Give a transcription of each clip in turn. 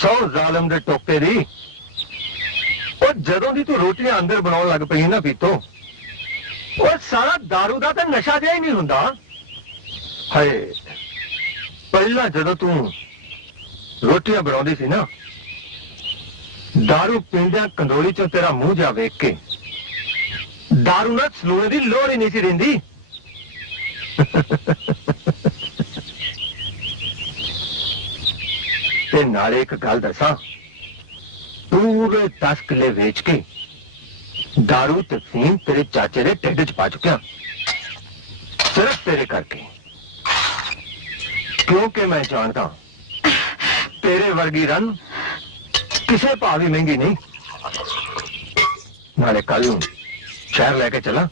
ਸੌ ਜ਼ਾਲਮ ਦੇ ਟੋਕੇ ਦੀ ਉਹ ਜਦੋਂ ਦੀ ਤੂੰ ਰੋਟੀਆਂ ਅੰਦਰ ਬਣਾਉਣ ਲੱਗ ਪਈ ਨਾ ਪੀਤੋ ਉਹ ਸਾਰਾ दारू ਦਾ ਤਾਂ ਨਸ਼ਾ ਜਿਹਾ ਹੀ ਨਹੀਂ ਹੁੰਦਾ ਹਾਏ ਪਹਿਲਾਂ ਜਦੋਂ ਤੂੰ ਰੋਟੀਆਂ ਬਣਾਉਂਦੀ ਸੀ ਨਾ दारू ਪੀਂਦਿਆਂ ਕੰਦੋਲੀ ਚੋਂ ਤੇਰਾ ਮੂੰਹ ਜਾ ਵੇਖ ਕੇ दारू ਨਾਲ ਸਲੂਣੇ ਦੀ ਲੋੜ ਹੀ ਨਹੀਂ ਸੀ ਰਹਿੰਦੀ ਤੇ ਨਾਲੇ ਇੱਕ ਗੱਲ ਦੱਸਾਂ ਪੂਰੇ 10 ਕਿੱਲੇ ਵੇਚ ਕੇ दारू ਤੇ ਫੀਮ ਤੇਰੇ ਚਾਚੇ ਦੇ ਢਿੱਡ 'ਚ ਪਾ ਚੁੱਕਿਆ ਸਿਰਫ ਤੇਰੇ ਕਰਕੇ ਕਿਉਂਕਿ ਮੈਂ ਜਾਣਦਾ ਤੇਰੇ ਵਰਗੀ ਰਨ ਕਿਸੇ ਭਾਅ ਵੀ ਮਹਿੰਗੀ ਨਹੀਂ ਨਾਲੇ ਕੱਲ ਨੂੰ ਸ਼ਹਿਰ ਲੈ ਕੇ ਚਲਾ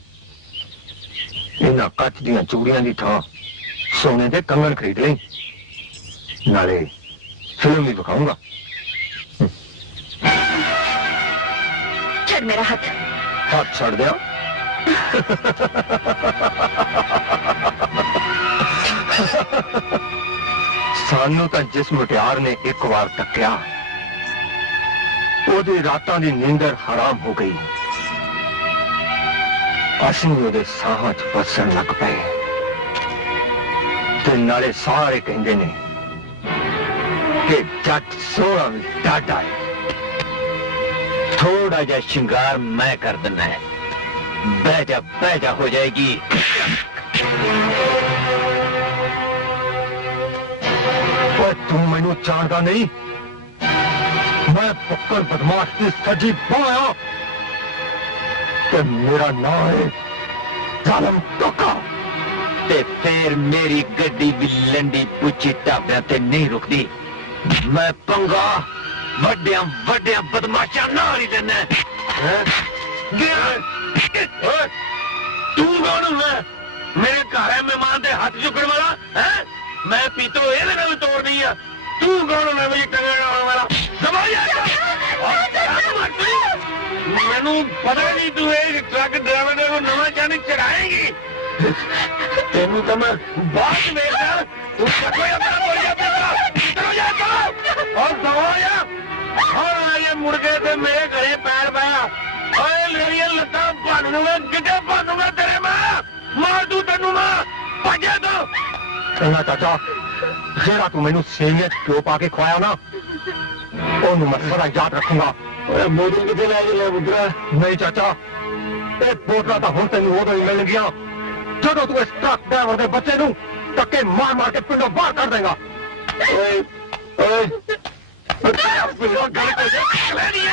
ਇਹਨਾਂ ਕੱਚ ਦੀਆਂ ਚੂੜੀਆਂ ਦੀ ਥਾਂ ਸੋਨੇ ਦੇ ਕੰਗਣ ਖਰੀਦ ਲਈ ਨਾਲੇ फ़िल्म भी भगाऊँगा मेरा हाथ। हाथ छोड़ दो। सानू तो जिस मुटियार ने एक बार तकया रात रातों की नींदर हराम हो गई। असं ओदे साह च बसन लग पे। ते सारे कहें ਨੇ ਕਿ ਜੱਟ ਸੋਹਣਾ ਵੀ ਡਾਡਾ ਹੈ थोड़ा जा श्रृंगार मैं कर देना है बह जा बह जा हो जाएगी ਓਏ ਤੂੰ ਮੈਨੂੰ ਜਾਣਦਾ ਨਹੀਂ ਮੈਂ ਫੱਕਰ ਬਦਮਾਸ਼ ਦੀ ਸੱਜੀ ਬਾਇਆ ਤੇ ਮੇਰਾ ਨਾਮ ਹੈ ਜ਼ਾਲਮ ਟੋਕਾ ਤੇ ਫੇਰ ਮੇਰੀ ਗੱਡੀ ਵੀ ਲੰਡੀ ਪੁੱਛੀ ਟਾਬਿਆਂ ਤੇ ਨਹੀਂ ਰੁਕਦੀ ਮੈਂ ਪੰਗਾ ਵੱਡਿਆਂ ਵੱਡਿਆਂ ਬਦਮਾਸ਼ਾਂ ਨਾਲ ਹੀ ਦੇਣਾ ਹੈਂ? ਓਏ ਤੂੰ ਕੌਣ ਹੁੰਦਾ ਮੇਰੇ ਘਰ ਹੈ ਮਹਿਮਾਨ ਦੇ ਹੱਥ ਚੁੱਕਣ ਵਾਲਾ ਹੈ ਮੈਂ ਪੀਤੋ ਇਹਦੇ ਨਾਲ ਵੀ ਤੋੜਨੀ ਆ ਤੂੰ ਕੌਣ ਹੁੰਦਾ ਮੇਰੀ ਟੰਗਣ ਵਾਲਾ ਦਬਾ ਜਾ ਮੈਨੂੰ ਪਤਾ ਨਹੀਂ ਤੂੰ ਇਹ ਟਰੱਕ ਡਰਾਈਵਰ ਦੇ ਕੋਲ ਨਵਾਂ ਚੰਨ ਚੜਾਏਗੀ ਤੈਨੂੰ ਤਾਂ ਮੈਂ ਬਾਅਦ ਚ ਵੇਖਦਾ ਤੂੰ ਕੋਈ ਆਪਣਾ ਕੇ ਤੇ ਮੇਰੇ ਘਰੇ ਪੈਰ ਪਾਇਆ ਓਏ ਮੇਰੀਆਂ ਲੱਤਾਂ ਭੰਨੂਗਾ ਕਿੱਡੇ ਭੰਨੂਗਾ ਤੇਰੇ ਮੈਂ ਮਾਰ ਦੂ ਤੈਨੂੰ ਮੈਂ ਭੱਜੇ ਤੂੰ ਚੰਗਾ ਚਾਚਾ ਜਿਹੜਾ ਤੂੰ ਮੈਨੂੰ ਸੇਵੀਆਂ 'ਚ ਘਿਓ ਪਾ ਕੇ ਖਵਾਇਆ ਨਾ ਉਹਨੂੰ ਮੈਂ ਸਦਾ ਯਾਦ ਰੱਖੂੰਗਾ ਓਏ ਮੋਦੂ ਕਿੱਥੇ ਲੈ ਗਿਆ ਬੁੱਧਰਾ ਨਹੀਂ ਚਾਚਾ ਇਹ ਬੋਤਲਾਂ ਤਾਂ ਹੁਣ ਤੈਨੂੰ ਉਦੋਂ ਹੀ ਮਿਲਣਗੀਆਂ ਜਦੋਂ ਤੂੰ ਇਸ ਟਰੱਕ ਡਰਾਈਵਰ ਦੇ ਬੱਚੇ ਨੂੰ ਧੱਕੇ ਮਾਰ ਮਾਰ ਕੇ ਪਿੰਡੋਂ ਬਾਹਰ ਕੱਢ ਦੇਗਾ ਓਏ ਓਏ Bırak beni!